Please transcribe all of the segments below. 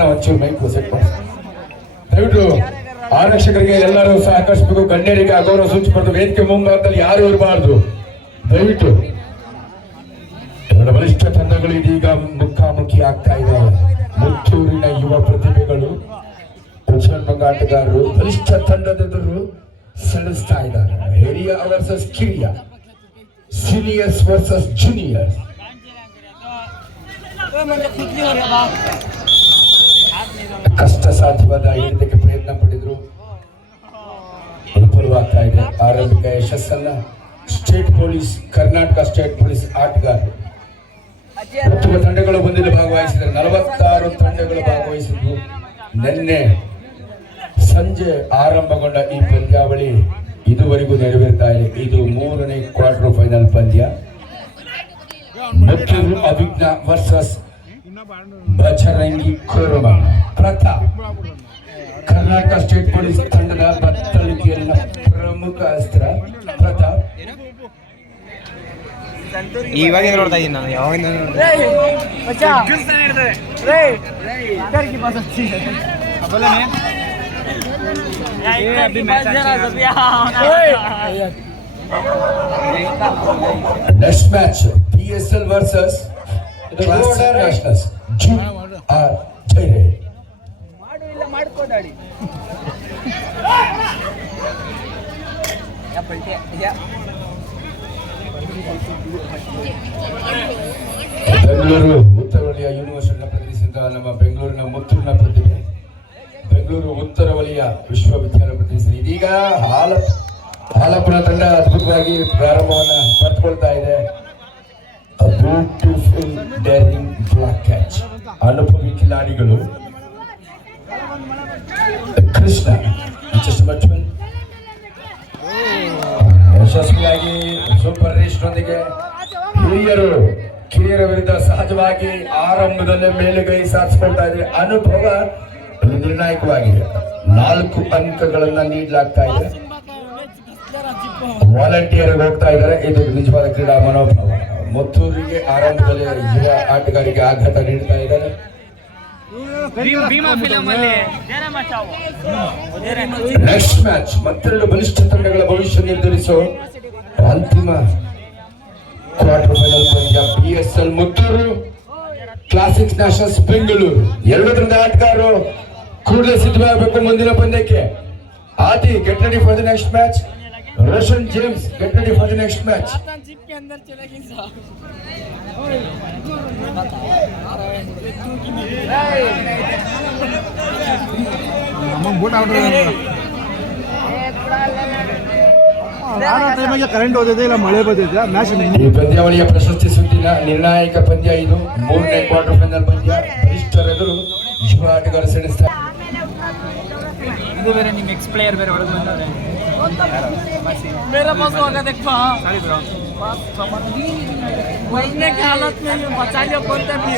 ನಾವು ಒಂಚೂರು mic set ಮಾಡಿ ದಯವಿಟ್ಟು ಆರಕ್ಷಕರಿಗೆ ಎಲ್ಲರೂ ಸಹಕರಿಸಬೇಕು. ಗಣ್ಯರಿಗೆ ಅಗೌರವ ಸೂಚಿಸಬಾರ್ದು. ವೇದಿಕೆ ಮುಂಭಾಗದಲ್ಲಿ ಯಾರು ಇರಬಾರ್ದು. ದಯವಿಟ್ಟು ಎರಡು ಬಲಿಷ್ಠ ತಂಡಗಳು ಇದೀಗ ಮುಖಾಮುಖಿ ಆಗ್ತಾ ಇದ್ದಾವೆ. ಮುತ್ತೂರಿನ ಯುವ ಪ್ರತಿಭೆಗಳು ಉಚ್ಚಂಬ ಆಟಗಾರರು ಬಲಿಷ್ಠ ತಂಡದೆದುರು ಸೆಳೆಸ್ತಾ ಇದ್ದಾರೆ. ಹಿರಿಯ ವರ್ಸಸ್ ಕಿರಿಯ, ಸೀನಿಯರ್ಸ್ ವರ್ಸಸ್ ಜೂನಿಯರ್ಸ್. ಕಷ್ಟ ಸಾಧ್ಯವಾದ ಹಿಡಿತಕ್ಕೆ ಪ್ರಯತ್ನ ಪಟ್ಟಿದ್ರು, ವಿಫಲವಾಗ್ತಾ ಇದೆ. ಆರಂಭಿಕ ಯಶಸ್ಸನ್ನ state police, Karnataka state police ಆಟಗಾರರು ಉತ್ತಮ ತಂಡಗಳು ಬಂದಿದ್ದು ಭಾಗವಹಿಸಿದ್ದಾರೆ. 46 ತಂಡಗಳು ಭಾಗವಹಿಸಿದ್ದು. ನಿನ್ನೆ ಸಂಜೆ ಆರಂಭಗೊಂಡ ಈ ಪಂದ್ಯಾವಳಿ ಇದುವರೆಗೂ ನೆರವೇರ್ತಾ ಇದೆ. ಇದು 3ನೇ ಕ್ವಾರ್ಟರ್ ಫೈನಲ್ ಪಂದ್ಯ. Muttur Abhijna versus Bajrangi Korama. Pratap Karnataka state police ತಂಡದ ಬತ್ತಳಿಕೆಯಲ್ಲಿನ ಪ್ರಮುಖ ಅಸ್ತ್ರ. ಪ್ರತಾಪ್ ಇವಾಗ ನೋಡ್ತಾ ಇದ್ದೀನಿ ನಾನು. ಯಾವಾಗ next match PSL versus classic nationals. Bengaluru ಉತ್ತರ ವಲಯ ಯೂನಿವರ್ಸಿಟಿನ ಪ್ರತಿನಿಧಿಸಿದ ನಮ್ಮ ಬೆಂಗಳೂರಿನ ಮುತ್ತೂರಿನ ಪ್ರತಿಭೆ, ಬೆಂಗಳೂರು ಉತ್ತರ ವಲಯ ವಿಶ್ವವಿದ್ಯಾಲಯ ಪ್ರತಿನಿಧಿಸಿದ ಇದೀಗ ಹಾಲಪ್ಪನ ತಂಡ ಅದ್ಭುತವಾಗಿ ಪ್ರಾರಂಭವನ್ನ ಪಡೆದುಕೊಳ್ತಾ ಇದೆ. Beautiful daring block catch. ಅನುಭವಿ ಕಿಲಾಡಿಗಳು ಕೃಷ್ಣ ಯಶಸ್ವಿಯಾಗಿ ಸೂಪರ್ ರೇಸ್ನೊಂದಿಗೆ ಕಿರಿಯರ ವಿರುದ್ಧ ಸಹಜವಾಗಿ ಆರಂಭದಲ್ಲೇ ಮೇಲುಗೈ ಸಾಧಿಸಿಕೊಳ್ತಾ ಇದೆ. ಅನುಭವ ನಿರ್ಣಾಯಕವಾಗಿದೆ. 4 ಅಂಕಗಳನ್ನ ನೀಡಲಾಗ್ತಾ ಇದೆ. ವಾಲಂಟಿಯರ್ ಹೋಗ್ತಾ ಇದ್ದಾರೆ. ಇದು ನಿಜವಾದ ಕ್ರೀಡಾ ಮನೋಭಾವ. ಮುತ್ತೂರಿಗೆ ಆರಂಭದಲ್ಲಿ ಯುವ ಆಟಗಾರರಿಗೆ ಆಘಾತ ನೀಡ್ತಾ ಇದ್ದಾರೆ. ನೆಕ್ಸ್ಟ್ ಮ್ಯಾಚ್ ಮತ್ತೆರಡು ಬಲಿಷ್ಠ ತಂಡಗಳ ಭವಿಷ್ಯ ನಿರ್ಧರಿಸೋ ಅಂತಿಮ ಕ್ವಾರ್ಟರ್ ಫೈನಲ್ ಪಂದ್ಯ. PSL Muttur, classic nationals Bengaluru. 2 ತಂಡದ ಆಟಗಾರರು ಕೂಡಲೇ ಸಿದ್ಧವಾಗಬೇಕು ಮುಂದಿನ ಪಂದ್ಯಕ್ಕೆ. ಆದಿ get ready for the next match. Roshan James get ready for the next match. Jeep के अंदर चलेगी ಕರೆಂಟ್ ಹೋದಿದೆ ಇಲ್ಲ ಮಳೆ ಬಂದಿದೆ ಮ್ಯಾಚ್. ಈ ಪಂದ್ಯಾವಳಿಯ ಪ್ರಶಸ್ತಿ ಸುತ್ತಿನ ನಿರ್ಣಾಯಕ ಪಂದ್ಯ ಇದು. 3ನೇ ಕ್ವಾರ್ಟರ್ ಫೈನಲ್ ಪಂದ್ಯ. ಬಲಿಷ್ಠರೆದುರು ಯುವ ಆಟಗಾರ ಸೆಳೆಸ್ತಾರೆ. ಇದು ಬೇರೆ ನಿಮ್ಮ ಎಕ್ಸ್ ಪ್ಲೇಯರ್ ಬೇರೆ ಹೊರಗೆ ಬಂದವ್ರೆ. मेरा पास होगा देख सॉरी ब्रो मरने की हालत में बचा लिया बोलते भी.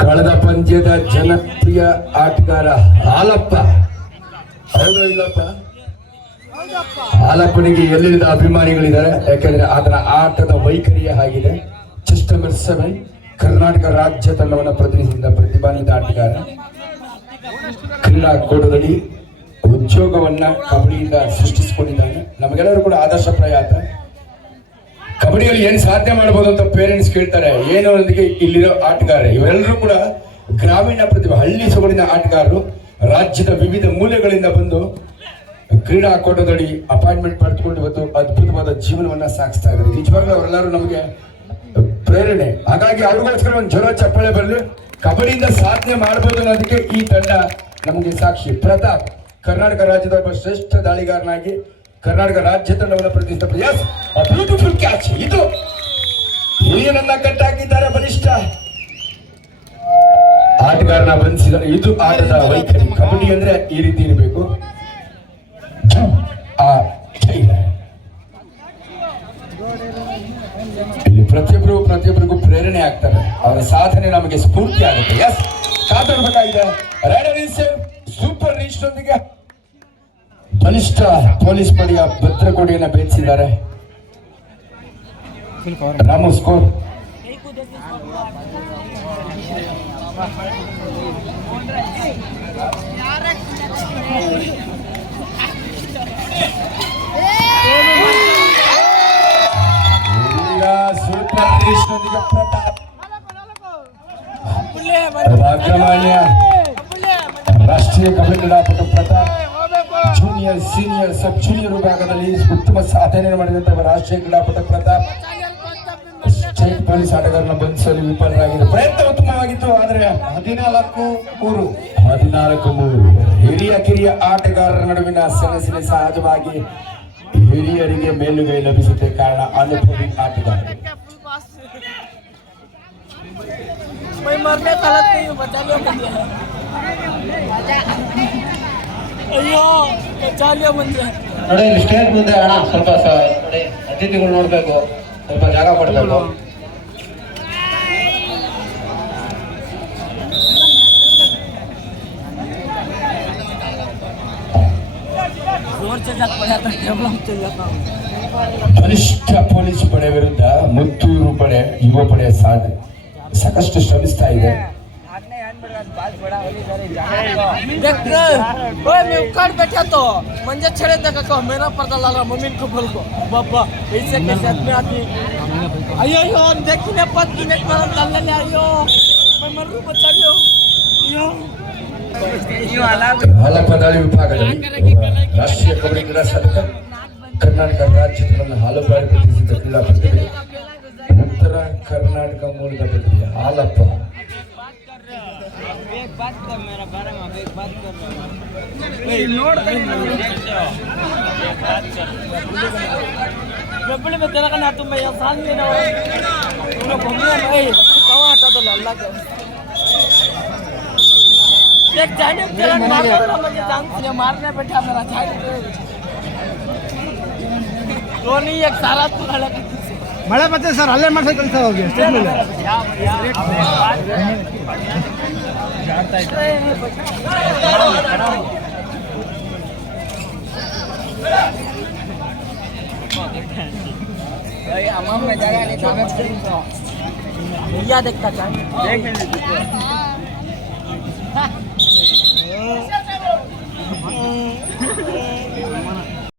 ಕಳೆದ ಪಂದ್ಯದ ಜನಪ್ರಿಯ ಆಟಗಾರ ಹಾಲಪ್ಪ. ಹೌದು ಇಲ್ಲಪ್ಪ? ಹಾಲಪ್ಪನಿಗೆ ಎಲ್ಲಿರದ ಅಭಿಮಾನಿಗಳಿದ್ದಾರೆ. ಯಾಕಂದ್ರೆ ಅದರ ಆಟದ ವೈಖರಿಯ ಆಗಿದೆ. ಚೆಸ್ ನಂಬರ್ 7 ಕರ್ನಾಟಕ ರಾಜ್ಯ ತಂಡವನ್ನು ಪ್ರತಿನಿಧಿಸಿದ ಪ್ರತಿಭಾನ್ವಿತ ಆಟಗಾರ. ಕ್ರೀಡಾಕೂಟದಲ್ಲಿ ಉದ್ಯೋಗವನ್ನ ಕಬಡ್ಡಿಯಿಂದ ಸೃಷ್ಟಿಸಿಕೊಂಡಿದ್ದಾನೆ. ನಮಗೆಲ್ಲರೂ ಕೂಡ ಆದರ್ಶಪ್ರಾಯ ಆತ. ಕಬಡ್ಡಿಯಲ್ಲಿ ಏನ್ ಸಾಧನೆ ಮಾಡಬಹುದು ಅಂತ ಪೇರೆಂಟ್ಸ್ ಕೇಳ್ತಾರೆ. ಏನು ಅನ್ನೋದಕ್ಕೆ ಇಲ್ಲಿರೋ ಆಟಗಾರ ಇವರೆಲ್ಲರೂ ಕೂಡ ಗ್ರಾಮೀಣ ಪ್ರತಿಭೆ, ಹಳ್ಳಿ ಸೊಗಡಿನ ಆಟಗಾರರು. ರಾಜ್ಯದ ವಿವಿಧ ಮೂಲೆಗಳಿಂದ ಬಂದು ಕ್ರೀಡಾಕೂಟದಲ್ಲಿ ಅಪಾಯಿಂಟ್ಮೆಂಟ್ ಪಡೆದುಕೊಂಡು ಇವತ್ತು ಅದ್ಭುತವಾದ ಜೀವನವನ್ನ ಸಾಗಿಸ್ತಾ ಇದ್ದಾರೆ. ನಿಜವಾಗ್ಲೂ ಅವರೆಲ್ಲರೂ ನಮಗೆ ಪ್ರೇರಣೆ. ಹಾಗಾಗಿ ಅವ್ರಿಗೋಸ್ಕರ ಒಂದು ಜೋರ ಚಪ್ಪಾಳೆ ಬರಲಿ. ಕಬಡ್ಡಿಯಿಂದ ಸಾಧನೆ ಮಾಡಬಹುದು ಅನ್ನೋದಕ್ಕೆ ಈ ತಂಡ ನಮಗೆ ಸಾಕ್ಷಿ. ಪ್ರತಾಪ್ ಕರ್ನಾಟಕ ರಾಜ್ಯದ ಒಬ್ಬ ಶ್ರೇಷ್ಠ ದಾಳಿಗಾರನಾಗಿ ಕರ್ನಾಟಕ ರಾಜ್ಯ ತಂಡವನ್ನು ಪ್ರತಿನಿಧಿಸಿದ ಎಸ್ ಬ್ಯೂಟಿಫುಲ್ ಕ್ಯಾಚ್. ಇದು ಹಿರಿಯನನ್ನ ಕಟ್ಟಾಕಿದ್ದಾರೆ. ಬಲಿಷ್ಠ ಆಟಗಾರನ ಬಂಧಿಸಿದ್ದಾರೆ. ಇದು ಆಟದ ವೈಖರಿ. ಕಬಡ್ಡಿ ಅಂದ್ರೆ ಈ ರೀತಿ ಇರಬೇಕು. ಇಲ್ಲಿ ಪ್ರತಿಯೊಬ್ಬರಿಗೂ ಪ್ರೇರಣೆ ಆಗ್ತಾರೆ. ಅವರ ಸಾಧನೆ ನಮಗೆ ಸ್ಫೂರ್ತಿ ಆಗುತ್ತೆ. ಎಸ್ ಕಾತೊಡ್ಬೇಕಾಗಿದೆ. ಸೂಪರ್ ರೀಚ್ ನೊಂದಿಗೆ ಬಲಿಷ್ಠ ಪೊಲೀಸ್ ಪಡೆಯ ಭದ್ರಕೋಟೆಯನ್ನು ಭೇದಿಸಿದ್ದಾರೆ. ರಾಮು ಸ್ಕೋರ್ ಸೂಪರ್ ಕೃಷ್ಣನಿಗೆ ಪ್ರತಾಪ್ ಅಗ್ರಮಾನ್ಯ ರಾಷ್ಟ್ರೀಯ ಕಬಡ್ಡಿ ಕ್ರೀಡಾಪಟು ಪ್ರತಾಪ್ ಜೂನಿಯರ್ ಸೀನಿಯರ್ ಸಬ್ ಜೂನಿಯರ್ ವಿಭಾಗದಲ್ಲಿ ಉತ್ತಮ ಸಾಧನೆ ಮಾಡಿದಂತಹ ರಾಷ್ಟ್ರೀಯ ಕ್ರೀಡಾಪಟು ಪ್ರತಾಪ್ ಸ್ಟೇಟ್ ಪೊಲೀಸ್ ಆಟಗಾರನ ಬಂಧಿಸಲು ವಿಫಲರಾಗಿದೆ. ಪ್ರಯತ್ನ ಉತ್ತಮವಾಗಿತ್ತು, ಆದರೆ 14-3 ಹಿರಿಯ ಕಿರಿಯ ಆಟಗಾರರ ನಡುವಿನ ಸೆಣಸಿನ ಸಹಜವಾಗಿ ಹಿರಿಯರಿಗೆ ಮೇಲುಗೈ ಲಭಿಸುತ್ತೆ. ಕಾರಣ ಅನುಭವಿ ಆಟಗಾರರು. ನೋಡಿ ಸ್ಟೇಜ್ ಮುಂದೆ ಅಣ್ಣ ಸ್ವಲ್ಪ ನೋಡಿ ಅತಿಥಿಗಳು ನೋಡ್ಬೇಕು, ಸ್ವಲ್ಪ ಜಾಗ ಕೊಡ್ಬೇಕು. ಬಲಿಷ್ಠ ಪೊಲೀಸ್ ಪಡೆ ವಿರುದ್ಧ ಮುತ್ತೂರು ಪಡೆ ಯುವ ಪಡೆ ಸಾಕಷ್ಟು ಶ್ರಮಿಸ್ತಾ ಇದೆ. बैठा तो मंजे छेड़े तक को मेरा पर्दा लाला मम्मी को बोल को बाबा ऐसे कैसे आदमी आती अयो यो देखिने पत की नेक मार डाल ले आयो मैं मरू बचायो यो ಹಾಲಪದಾಳಿ ವಿಭಾಗದಲ್ಲಿ ರಾಷ್ಟ್ರೀಯ ಕಬಡ್ಡಿ ಕ್ರೀಡಾ ಸಂಘ ಕರ್ನಾಟಕ ರಾಜ್ಯದಲ್ಲಿ ಹಾಲು ಬಾರಿ ಪ್ರತಿಷ್ಠಿತ ಕ್ರೀಡಾ ಪ್ರತಿಭೆ ಉತ್ತರ ಕರ್ನಾಟಕ ಮೂಲಕ ಪ್ರತಿಭೆ ಹಾಲಪ್ಪ. बात कर मेरा बारे में एक बात कर रबड़ी में तेरा का ना तुम मैं आसान नहीं ना उन्हें घूमने भाई कहाँ हटा दो लल्ला को देख जाने तेरा मार रहा मुझे जान से मारने बैठा मेरा जाने तो नहीं एक सारा तू लड़ा ಮಳೆ ಮತ್ತೆ ಸರ್ ಅಲ್ಲೇ ಮಾಡ್ಸೋ ಕೆಲಸ ಹೋಗಿ ಸ್ಟೇಜ್ ಮೇಲೆ अमम में जगह नहीं था भैया देखता क्या देख